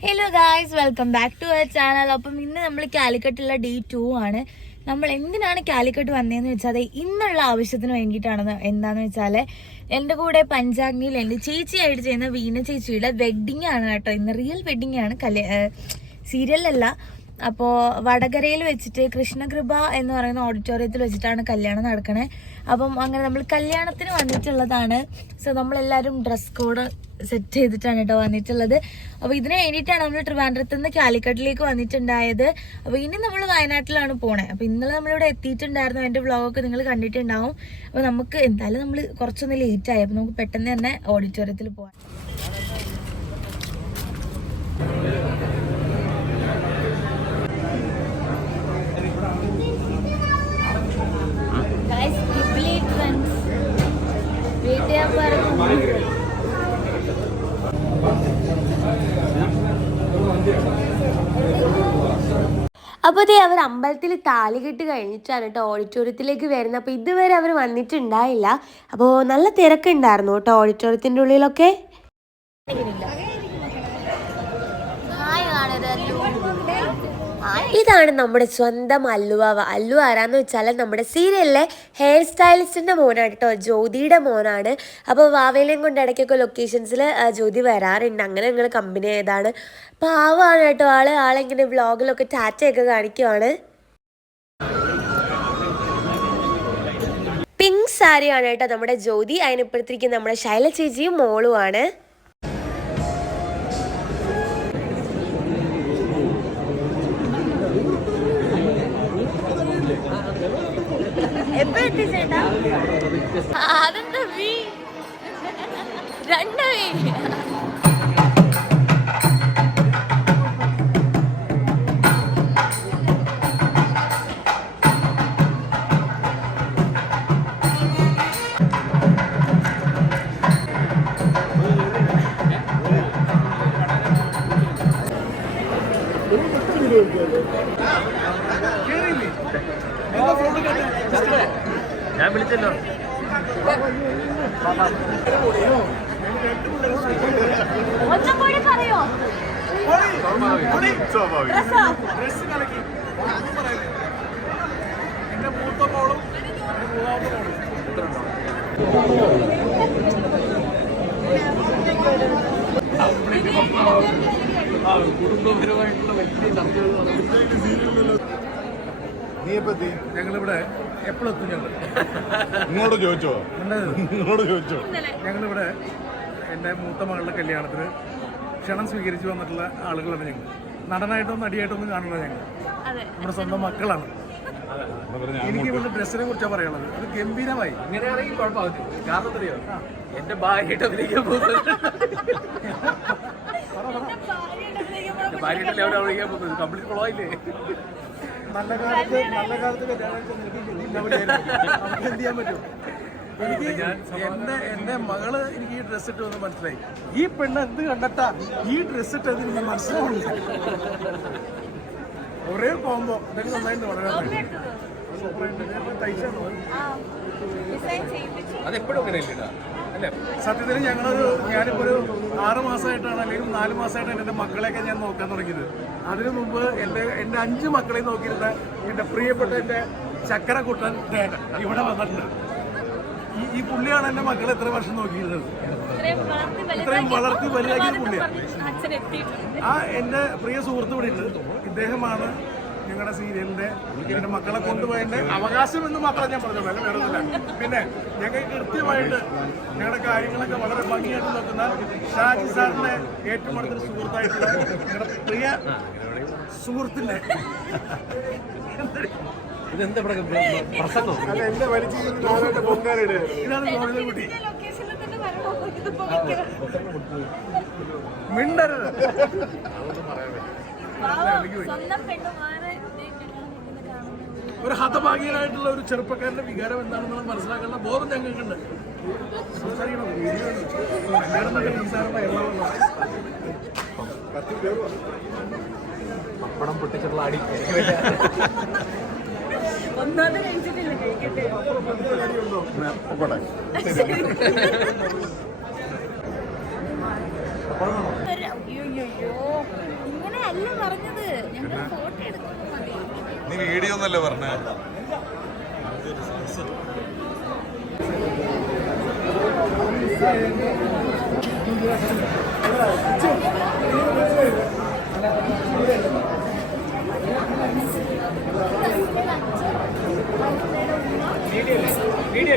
Hello guys welcome back to our channel അപ്പം ഇന്ന് നമ്മൾ കാലിക്കട്ടുള്ള ഡേ ടു ആണ്. നമ്മൾ എന്തിനാണ് കാലിക്കട്ട് വന്നതെന്ന് വെച്ചാൽ ഇന്നുള്ള ആവശ്യത്തിന് വേണ്ടിയിട്ടാണെന്ന് എന്താന്ന് വെച്ചാൽ എന്റെ കൂടെ പഞ്ചാഗ്നിയിൽ എന്റെ ചേച്ചിയായിട്ട് ചെയ്യുന്ന വീണ ചേച്ചിയുടെ വെഡ്ഡിങ് ആണ് കേട്ടോ. ഇന്ന് റിയൽ വെഡ്ഡിങ് ആണ്. കല്യാ സീരിയലല്ല അപ്പോൾ വടകരയിൽ വെച്ചിട്ട് കൃഷ്ണകൃപ എന്ന് പറയുന്ന ഓഡിറ്റോറിയത്തിൽ വെച്ചിട്ടാണ് കല്യാണം നടക്കണേ. അപ്പം അങ്ങനെ നമ്മൾ കല്യാണത്തിന് വന്നിട്ടുള്ളതാണ്. സോ നമ്മളെല്ലാവരും ഡ്രസ് കോഡ് സെറ്റ് ചെയ്തിട്ടാണ് കേട്ടോ വന്നിട്ടുള്ളത്. അപ്പോൾ ഇതിന് വേണ്ടിയിട്ടാണ് നമ്മൾ ട്രിവാൻഡ്രത്ത് നിന്ന് കാലിക്കട്ടിലേക്ക് വന്നിട്ടുണ്ടായത്. അപ്പോൾ ഇനി നമ്മൾ വയനാട്ടിലാണ് പോണേ. അപ്പോൾ ഇന്നലെ നമ്മളിവിടെ എത്തിയിട്ടുണ്ടായിരുന്നു. എന്റെ വ്ളോഗൊക്കെ നിങ്ങൾ കണ്ടിട്ടുണ്ടാവും. അപ്പോൾ നമുക്ക് എന്തായാലും നമ്മൾ കുറച്ചൊന്ന് ലേറ്റ് ആയി. അപ്പോൾ നമുക്ക് പെട്ടെന്ന് തന്നെ ഓഡിറ്റോറിയത്തിൽ പോകാം അപ്പോൾ ദേ അവർ അമ്പലത്തിൽ താലി കെട്ട് കഴിഞ്ഞിട്ടാണ് കേട്ടോ ഓഡിറ്റോറിയത്തിലേക്ക് വരുന്നത്. അപ്പോൾ ഇതുവരെ അവർ വന്നിട്ടുണ്ടായില്ല. അപ്പോൾ നല്ല തിരക്കുണ്ടായിരുന്നു കേട്ടോ ഓഡിറ്റോറിയത്തിന്റെ ഉള്ളിലൊക്കെ. ഇതാണ് നമ്മുടെ സ്വന്തം അല്ലുവാവ. അല്ലു ആരാന്ന് വെച്ചാൽ നമ്മുടെ സീരിയലിലെ ഹെയർ സ്റ്റൈലിസ്റ്റിന്റെ മോനാണ് കേട്ടോ ജ്യോതിയുടെ മോനാണ്. അപ്പോൾ വാവേലയും കൊണ്ട് ഇടയ്ക്കൊക്കെ ലൊക്കേഷൻസിൽ ജ്യോതി വരാറുണ്ട്. അങ്ങനെ ഞങ്ങൾ കമ്പനി ആയതാണ് പാവമാണ് കേട്ടോ ആൾ. ആളിങ്ങനെ വ്ളോഗിലൊക്കെ ടാറ്റയൊക്കെ കാണിക്കുവാണ്. പിങ്ക് സാരിയാണ് കേട്ടോ നമ്മുടെ ജ്യോതി. അതിനിപ്പുറത്തിരിക്കുന്ന നമ്മുടെ ശൈല ചേച്ചിയും മോളുമാണ് അതെന്താ രണ്ട് ഞാൻ വിളിച്ചല്ലോ ഒന്നും കൂടി പറയോ കുടുംബപരമായിട്ടുള്ള വലിയ ചർച്ചകൾ. നീ ഞങ്ങളിവിടെ എപ്പോഴെത്തും ഞങ്ങൾ. നിങ്ങളോട് ചോദിച്ചോ? നിങ്ങളോട് ചോദിച്ചോ? ഞങ്ങളിവിടെ എന്റെ മൂത്ത മകളുടെ കല്യാണത്തിന് ക്ഷണം സ്വീകരിച്ച് വന്നിട്ടുള്ള ആളുകളാണ് ഞങ്ങൾ. നടനായിട്ടോ നടിയായിട്ടോ ഒന്നും കാണുന്നത് ഞങ്ങൾ നമ്മുടെ സ്വന്തം മക്കളാണ്. എനിക്ക് ഇവരുടെ ഡ്രസ്സിനെ കുറിച്ചാണ് പറയാനുള്ളത്. അത് ഗംഭീരമായി. ഇങ്ങനെയാണെങ്കിൽ കാരണം അറിയോ എന്റെ ഭാര്യയായിട്ട് അഭിനയിക്കാൻ പോകുന്നത്. ഭാര്യയായിട്ടല്ലേ പോകുന്നത് കംപ്ലീറ്റ് കുളമായില്ലേ നല്ല കാലത്ത് നല്ല കാലത്ത് കല്യാണം. നമുക്ക് എന്ത് ചെയ്യാൻ പറ്റും? എനിക്ക് എന്റെ എന്റെ മകൾ എനിക്ക് ഈ ഡ്രസ് ഇട്ട് വന്ന് മനസ്സിലായി. ഈ പെണ്ണ് എന്ത് കണ്ടിട്ടാ ഈ ഡ്രസ് ഇട്ടത് എനിക്ക് മനസ്സിലാവുന്നില്ല. ഒരേ കോമ്പോ ഇതൊക്കെ നന്നായിട്ട് വളരെ അതെപ്പോഴും അങ്ങനെ ഇല്ലടാ അല്ലേ? സത്യത്തിൽ ഞങ്ങളൊരു ഞാനിപ്പോൾ ഒരു ആറ് മാസമായിട്ടാണ് അല്ലെങ്കിൽ നാല് മാസമായിട്ടാണ് എന്റെ മക്കളെയൊക്കെ ഞാൻ നോക്കാൻ തുടങ്ങിയത്. അതിനു മുമ്പ് എന്റെ എന്റെ അഞ്ച് മക്കളെ നോക്കിയിരുന്ന എന്റെ പ്രിയപ്പെട്ട എന്റെ ചക്കരക്കുട്ടൻ ദേവൻ ഇവിടെ വന്നിട്ടുണ്ട്. ഈ ഈ പുള്ളിയാണ് എന്റെ മക്കളെ എത്ര വർഷം നോക്കിയിരുന്നത്. ഇത്രയും വളർത്തി വലുതാക്കിയ പുള്ളിയാണ്. ആ എന്റെ പ്രിയ സുഹൃത്ത് ഇവിടെ ഉണ്ട്. ഇദ്ദേഹമാണ് ഞങ്ങളുടെ സീരിയലിന്റെ എന്റെ മക്കളെ കൊണ്ടുപോയതിന്റെ അവകാശം എന്ന് മാത്രം ഞാൻ പറഞ്ഞു അല്ല വേറെ ഒന്നുമില്ല. പിന്നെ ഞങ്ങൾ കൃത്യമായിട്ട് ഞങ്ങളുടെ കാര്യങ്ങളൊക്കെ വളരെ ഭംഗിയായിട്ട് നോക്കുന്ന ഷാജി സാറിന്റെ ഏറ്റവും അടുത്തൊരു സുഹൃത്തായിട്ടുള്ള ഞങ്ങളുടെ പ്രിയ സുഹൃത്തിന്റെ ഇതെന്താ ഇവിടെ പ്രസംഗം? അല്ല എന്റെ വലിച്ചു പൊങ്കാലിട് ഇതാണ് ഗോവിന്ദ കുട്ടി. മിണ്ടരുത്. സ്വന്തം പെണ്ണുമാരെ ഒരു ഹതഭാഗ്യനായിട്ടുള്ള ഒരു ചെറുപ്പക്കാരന്റെ വികാരം എന്താണെന്ന് മനസ്സിലാക്കാനുള്ള ബോധം ഞങ്ങൾക്കുണ്ട്. പപ്പടം പൊട്ടിച്ചിട്ടുള്ള അടി. ഒന്നാമത് കഴിച്ചിട്ടില്ല കഴിക്കട്ടെ. പൊക്കോട്ടെ വീഡിയോ എന്നല്ലേ പറഞ്ഞേ? വീഡിയോ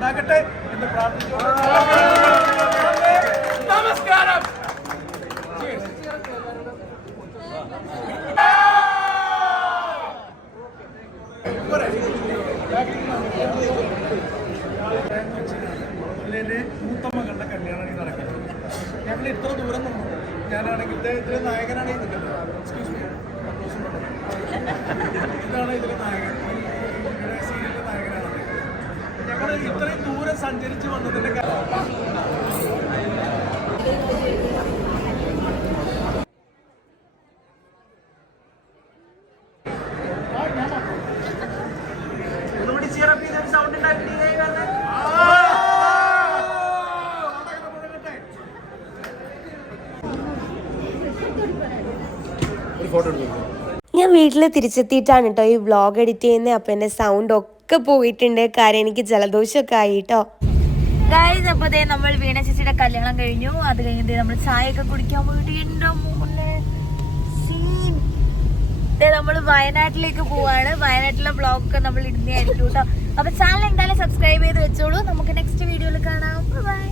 ഉണ്ടാകട്ടെ എന്ന് പ്രാർത്ഥിച്ചു നമസ്കാരം. ഇതിലെ മൂത്ത മകളുടെ കല്യാണമാണ് ഈ നടക്കുന്നത്. ഞങ്ങൾ ഇത്ര ദൂരം നിന്നു. ഞാനാണെങ്കിൽ ഇതിലെ നായകനാണ് ഈ നിൽക്കുന്നത്. എക്സ്ക്യൂസ് മീ ഇതാണ് ഇതിലെ നായകൻ. ഞങ്ങൾ ഇത്രയും ദൂരം സഞ്ചരിച്ച് വന്നതിന്റെ ഞാൻ വീട്ടിൽ തിരിച്ചെത്തിയിട്ടാണ് കേട്ടോ ഈ വ്ളോഗ് എഡിറ്റ് ചെയ്യുന്നത് അപ്പം എന്റെ സൗണ്ട് ഒക്കെ പോയിട്ടുണ്ട്. കാര്യം എനിക്ക് ജലദോഷമൊക്കെ ആയിട്ടോ ഗായ്സ് അപ്പൊ ദേ നമ്മൾ വീണ ചേച്ചിയുടെ കല്യാണം കഴിഞ്ഞു. അത് കഴിഞ്ഞ് നമ്മൾ ചായ ഒക്കെ കുടിക്കാൻ പോയിട്ട് എന്റെ മോനെ? സീൻ നമ്മൾ വയനാട്ടിലേക്ക് പോവാണ്. വയനാട്ടിലെ വ്ളോഗ് ഒക്കെ നമ്മൾ ഇടുന്നതായിരിക്കും കേട്ടോ അപ്പൊ ചാനൽ എന്തായാലും സബ്സ്ക്രൈബ് ചെയ്ത് വെച്ചോളൂ. നമുക്ക് നെക്സ്റ്റ് വീഡിയോയിൽ കാണാം. ബൈ